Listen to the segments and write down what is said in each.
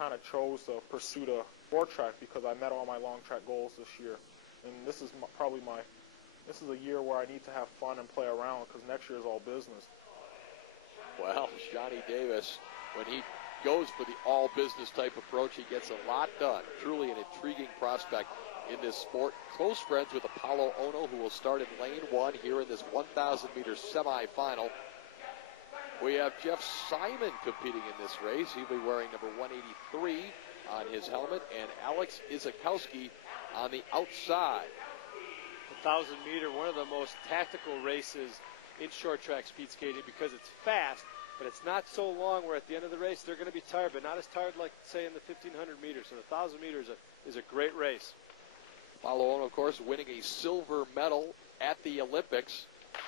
kind of chose to pursue the short track because I met all my long track goals this year. And this is this is a year where I need to have fun and play around because next year is all business. Well, Shani Davis, when he goes for the all-business type approach, he gets a lot done. Truly an intriguing prospect in this sport. Close friends with Apollo Ono, who will start in lane 1 here in this 1,000-meter semifinal. We have Jeff Simon competing in this race. He'll be wearing number 183 on his helmet, and Alex Izakowski on the outside. 1,000-meter, one of the most tactical races in short track speed skating because it's fast, but it's not so long where at the end of the race they're going to be tired, but not as tired like, say, in the 1,500 meters. So the 1,000 meters is a great race. Apollo Ono, of course, winning a silver medal at the Olympics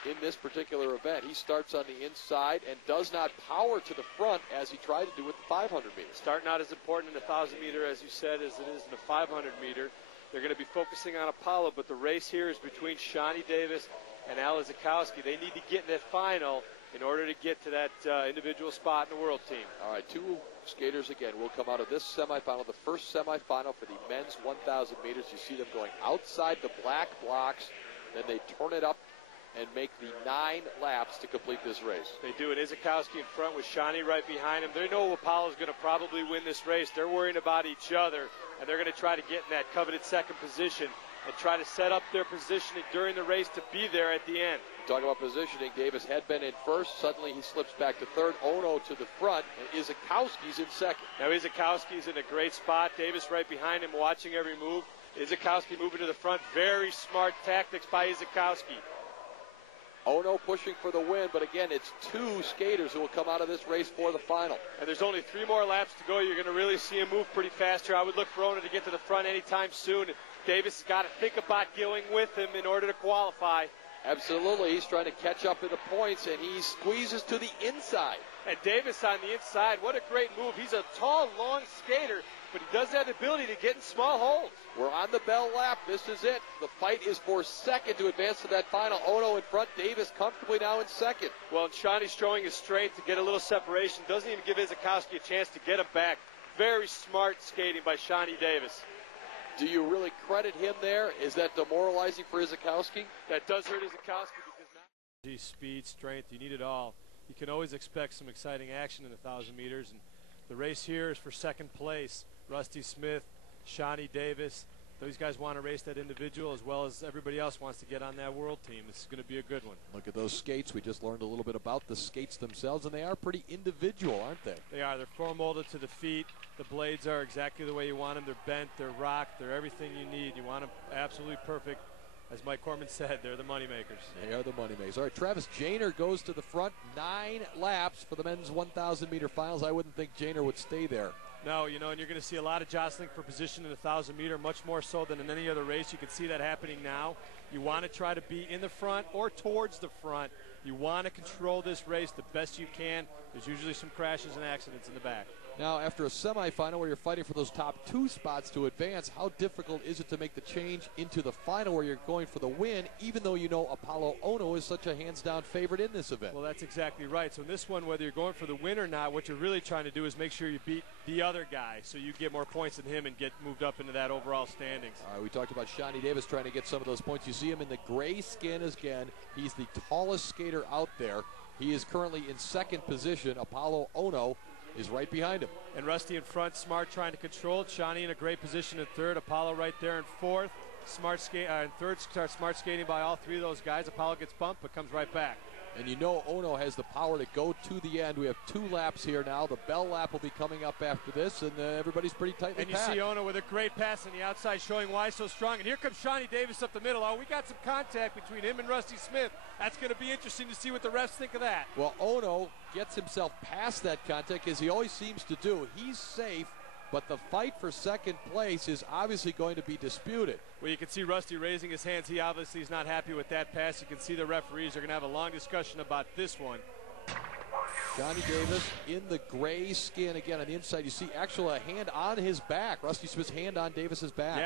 in this particular event. He starts on the inside and does not power to the front as he tried to do with the 500 meters. Start not as important in the 1,000 meter, as you said, as it is in the 500 meter. They're going to be focusing on Apollo, but the race here is between Shani Davis and Al Izakowski. They need to get in that final in order to get to that individual spot in the world team. All right, two skaters again will come out of this semifinal, the first semifinal for the men's 1,000 meters. You see them going outside the black blocks, then they turn it up and make the 9 laps to complete this race. They do, and Izakowski in front with Shani right behind him. They know Apollo's going to probably win this race. They're worrying about each other, and they're going to try to get in that coveted second position and try to set up their positioning during the race to be there at the end. Talk about positioning. Davis had been in first. Suddenly he slips back to third. Ono to the front, and Izakowski's in second. Now Izakowski's in a great spot. Davis right behind him watching every move. Izakowski moving to the front. Very smart tactics by Izakowski. Ono pushing for the win, but again, it's 2 skaters who will come out of this race for the final. And there's only 3 more laps to go. You're going to really see him move pretty fast here. I would look for Ono to get to the front anytime soon. Davis has got to think about going with him in order to qualify. Absolutely. He's trying to catch up in the points, and he squeezes to the inside. And Davis on the inside, what a great move. He's a tall, long skater, but he does have the ability to get in small holes. We're on the bell lap. This is it. The fight is for second to advance to that final. Ono in front. Davis comfortably now in second. Well, Shani's showing his strength to get a little separation. Doesn't even give Izakowski a chance to get him back. Very smart skating by Shani Davis. Do you really credit him there? Is that demoralizing for Izakowski? That does hurt Izakowski because now speed, strength, you need it all. You can always expect some exciting action in the 1,000 meters, and the race here is for second place. Rusty Smith, Shani Davis, those guys want to race that individual as well as everybody else wants to get on that world team. This is going to be a good one. Look at those skates. We just learned a little bit about the skates themselves, and they are pretty individual, aren't they? They are. They're form molded to the feet. The blades are exactly the way you want them. They're bent, they're rocked, they're everything you need. You want them absolutely perfect. As Mike Corman said, they're the money makers. They are the money makers. All right, Travis Janer goes to the front. 9 laps for the men's 1,000-meter finals. I wouldn't think Janer would stay there. No, you know, and you're going to see a lot of jostling for position in the 1,000-meter, much more so than in any other race. You can see that happening now. You want to try to be in the front or towards the front. You want to control this race the best you can. There's usually some crashes and accidents in the back. Now, after a semifinal where you're fighting for those top 2 spots to advance, how difficult is it to make the change into the final where you're going for the win, even though you know Apollo Ono is such a hands-down favorite in this event? Well, that's exactly right. So in this one, whether you're going for the win or not, what you're really trying to do is make sure you beat the other guy so you get more points than him and get moved up into that overall standings. All right, we talked about Shani Davis trying to get some of those points. You see him in the gray skin again. He's the tallest skater out there. He is currently in second position. Apollo Ono is right behind him. And Rusty in front, smart trying to control it. Shani in a great position in third. Apollo right there in fourth. Smart skate in third. Starts smart skating by all 3 of those guys. Apollo gets bumped but comes right back. And you know Ono has the power to go to the end. We have 2 laps here now. The bell lap will be coming up after this, and everybody's pretty tightly packed. And you see Ono with a great pass on the outside showing why so strong. And here comes Shani Davis up the middle. Oh, we got some contact between him and Rusty Smith. That's going to be interesting to see what the refs think of that. Well, Ono gets himself past that contact, as he always seems to do. He's safe, but the fight for second place is obviously going to be disputed. Well, you can see Rusty raising his hands. He obviously is not happy with that pass. You can see the referees are going to have a long discussion about this one. Shani Davis in the gray skin again on the inside. You see actually a hand on his back. Rusty Smith's hand on Davis's back.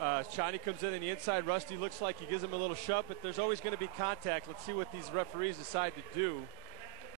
Yeah, Shani comes in on the inside. Rusty looks like he gives him a little shove, but there's always going to be contact. Let's see what these referees decide to do.